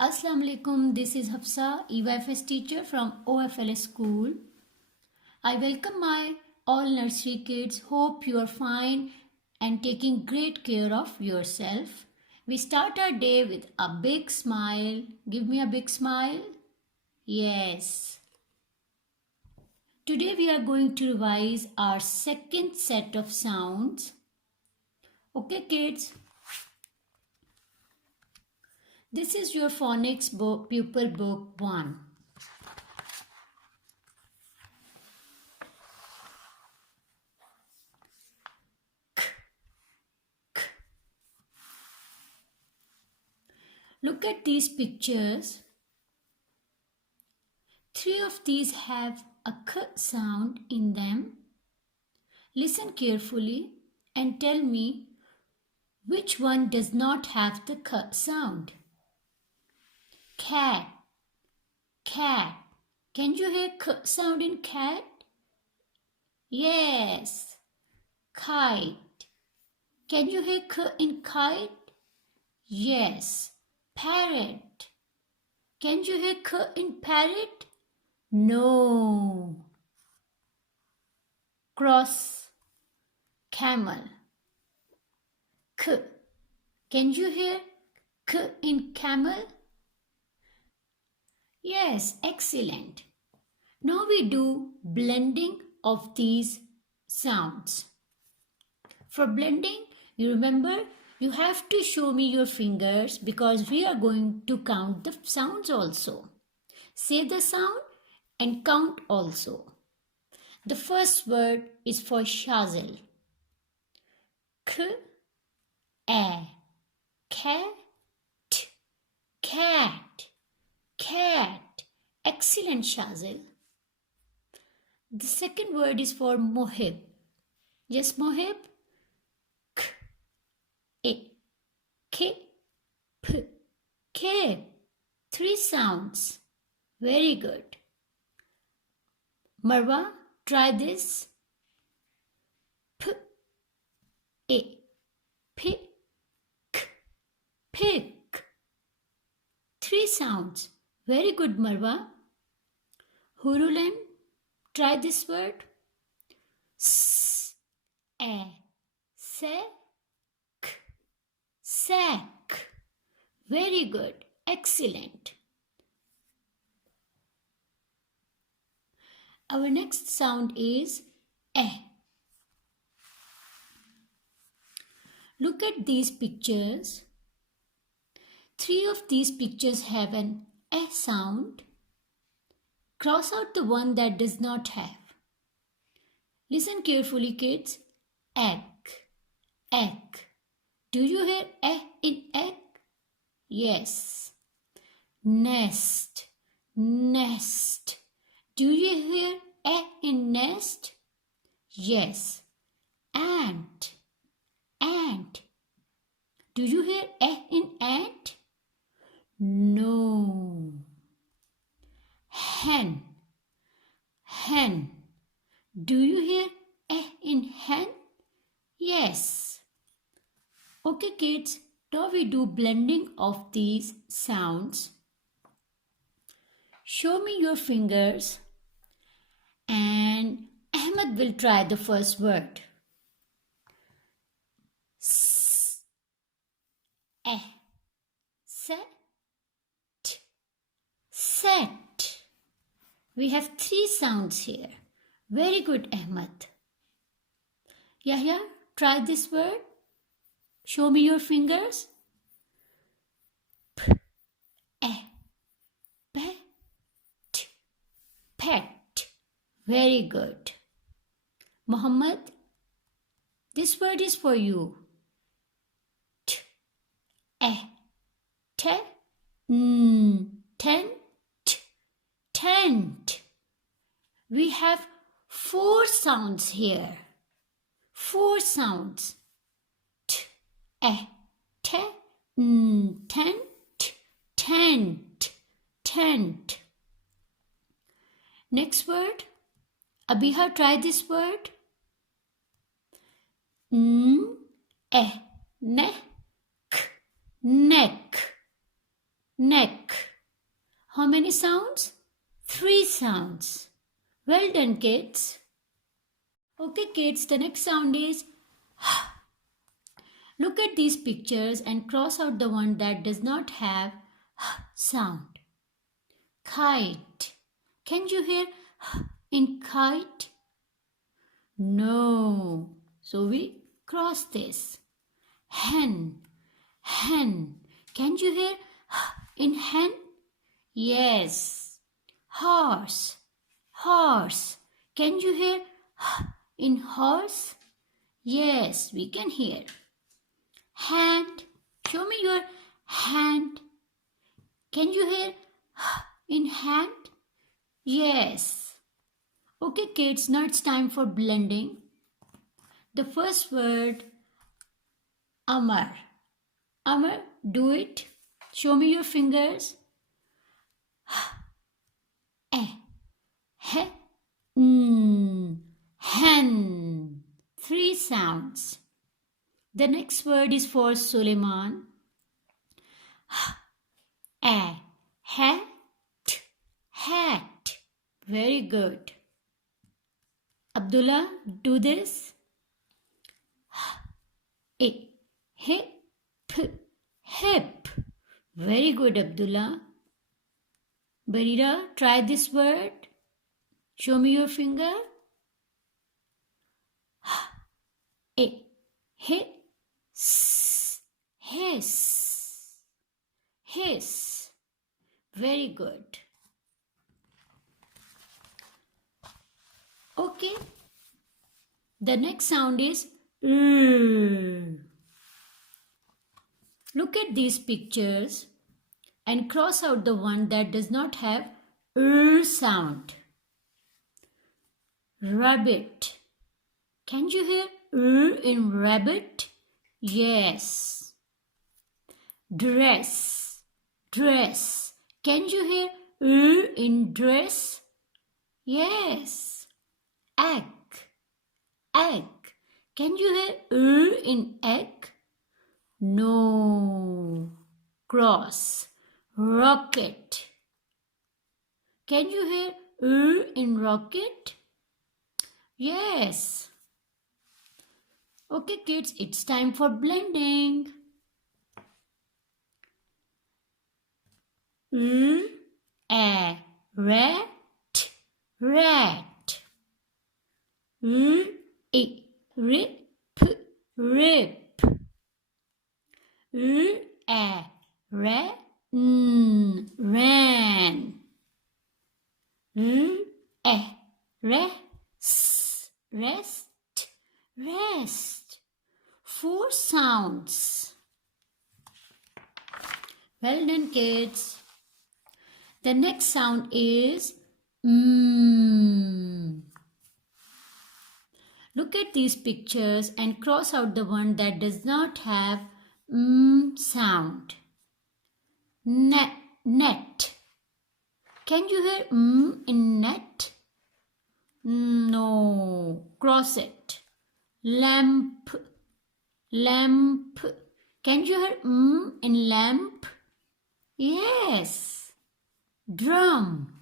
Assalamu alaikum, this is Hafsa, EYFS teacher from OFLS school. I welcome my all nursery kids. Hope you are fine and taking great care of yourself. We start our day with a big smile. Give me a big smile. Yes. Today we are going to revise our second set of sounds. Okay kids. This is your phonics book, pupil book 1. Look at these pictures. 3 of these have a k sound in them. Listen carefully and tell me which one does not have the k sound. Cat, cat. Can you hear k sound in cat? Yes. Kite. Can you hear k in kite? Yes. Parrot. Can you hear k in parrot? No. Cross. Camel. K. Can you hear k in camel? Yes, excellent. Now we do blending of these sounds. For blending, you remember you have to show me your fingers because we are going to count the sounds also. Say the sound and count also. The first word is for Shazil. K, a, cat, cat, cat. Excellent, Shazil. The second word is for Mohib. Yes, Mohib. K, a, k, p, k. 3 sounds. Very good. Marwa, try this. P, a, pick, pick. 3 sounds. Very good, Marwa. Hurulan, try this word. S, a, se, k, sack. Very good. Excellent. Our next sound is eh. Look at these pictures. 3 of these pictures have an eh sound. Cross out the one that does not have. Listen carefully, kids. Egg, egg. Do you hear eh in egg? Yes. Nest, nest. Do you hear eh in nest? Yes. Ant, ant. Do you hear eh in ant? No. Hen, hen. Do you hear eh in hen? Yes. Okay kids, now we do blending of these sounds. Show me your fingers and Ahmed will try the first word. S, eh, set, set. We have 3 sounds here. Very good, Ahmed. Yahya, try this word. Show me your fingers. P, eh, pet, pet. Very good. Muhammad, this word is for you. T, eh, te, tent, tent. We have 4 sounds here. 4 sounds. T, eh, te, tent, tent, tent. Next word. Abiha, try this word. Eh, neck, neck. neck. How many sounds? 3 sounds. Well done, kids. Okay, kids, the next sound is look at these pictures and cross out the one that does not have sound. Kite. Can you hear in kite? No. So we cross this. Hen. Hen. Can you hear in hen? Yes. Horse. Horse. Can you hear in horse? Yes, we can hear. Hand. Show me your hand. Can you hear in hand? Yes. Okay, kids, now it's time for blending. The first word, Amar. Amar, do it. Show me your fingers. He, hen. 3 sounds. The next word is for Suleiman. Hat. Hat. Very good. Abdullah, do this. Hip. Hip. Very good, Abdullah. Barira, try this word. Show me your finger. Hiss. Hiss. Hiss. Very good. Okay. The next sound is Look at these pictures and cross out the one that does not have sound. Rabbit. Can you hear in rabbit? Yes. Dress. Dress. Can you hear in dress? Yes. Egg. Egg. Can you hear in egg? No. Cross. Rocket. Can you hear in rocket? Yes. Okay, kids, it's time for blending. Rat. Rat. Rip. Rip. Ran. Rest. Rest. 4 sounds. Well done, kids. The next sound is Look at these pictures and cross out the one that does not have sound. Net. Can you hear in net? No. Cross it. Lamp. Lamp. Can you hear in lamp? Yes. Drum.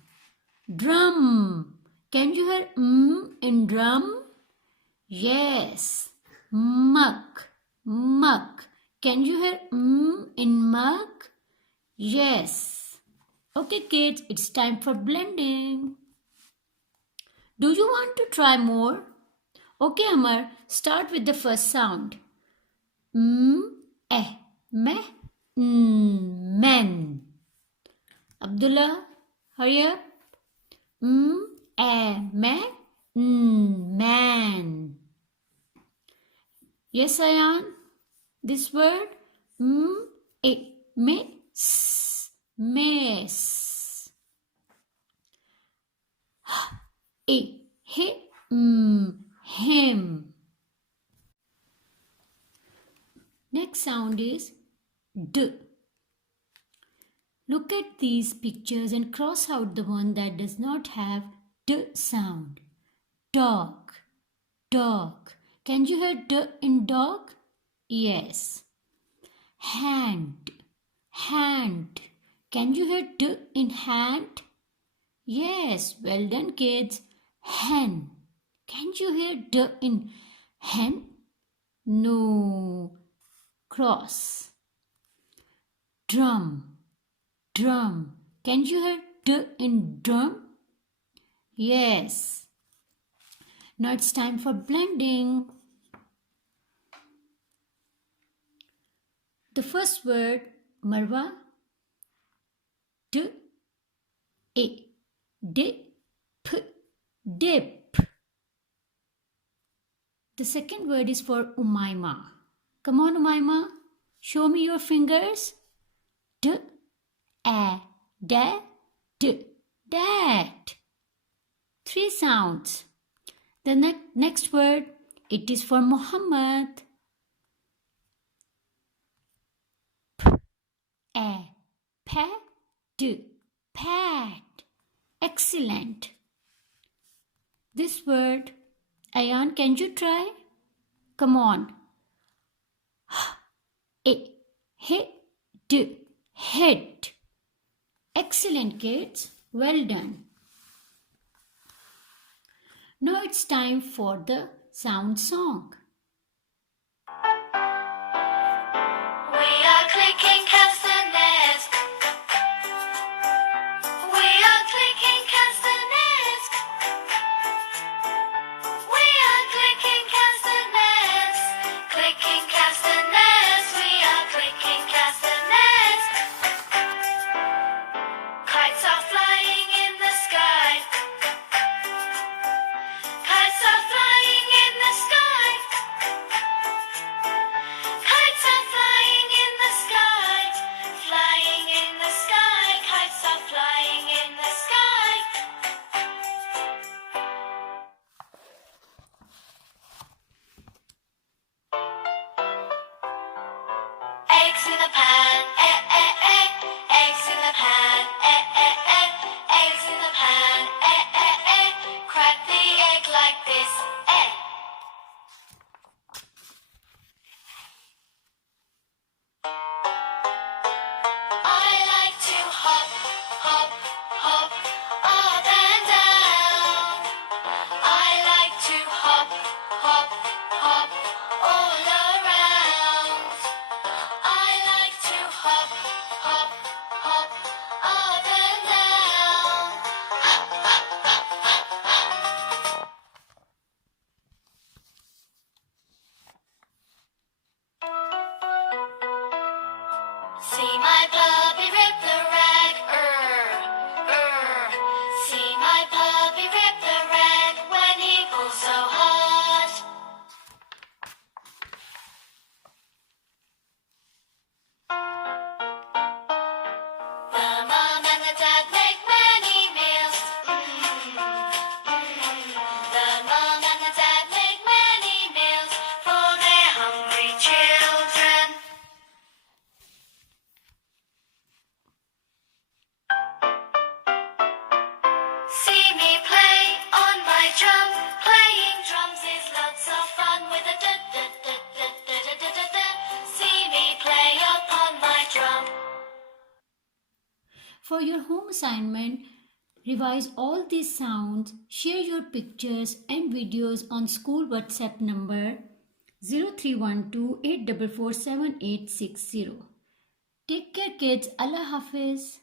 Drum. Can you hear in drum? Yes. Mug. Mug. Can you hear in mug? Yes. Okay, kids, it's time for blending. Do you want to try more? Okay, Amar, start with the first sound. Men. Abdullah, hurry up. Man. Yes, Ayan. This word, miss. Him. Next sound is d. Look at these pictures and cross out the one that does not have d sound. Dog. Dog. Can you hear d in dog? Yes. Hand. Hand. Can you hear D in hand? Yes, well done kids. Hen. Can you hear D in hen? No. Cross. Drum. Drum. Can you hear D in drum? Yes. Now it's time for blending. The first word, Marwa, D, A, dip, dip. The second word is for Umaima. Come on, Umaima. Show me your fingers. D, A, da, D, dat. 3 sounds. The next word, it is for Muhammad. A, pa, d, pat. Excellent. This word, Ayan, can you try? Come on. A, hit, d, hit. Excellent kids. Well done. Now it's time for the sound song. We are clicking castanets. We are clicking castanets. We are clicking castanets. Clicking castanets. We are clicking castanets. Kites are flying in the sky. Kites are flying in the sky. Kites are flying in the sky. Flying in the sky. Kites are flying in the sky. Eggs in the pan, eggs in the pan, eggs in the pan, crack the egg like this, I like to hop, hop, hop, up and down. I like to hop, hop, hop, all around. I like to hop, hop, hop, up and down. Hop, hop, hop, hop, hop. See my puppy rip the rag, See my puppy rip the rag when he pulls so hard. The mom and the dad make many meals. The mom and the dad make many meals for their hungry children. See me play on my drum. Playing drums is lots of fun with a da da da da da da da da da. See me play upon my drum. For your home assignment, revise all these sounds, share your pictures and videos on school WhatsApp number 0312 844 7860. Take care kids. Allah Hafiz.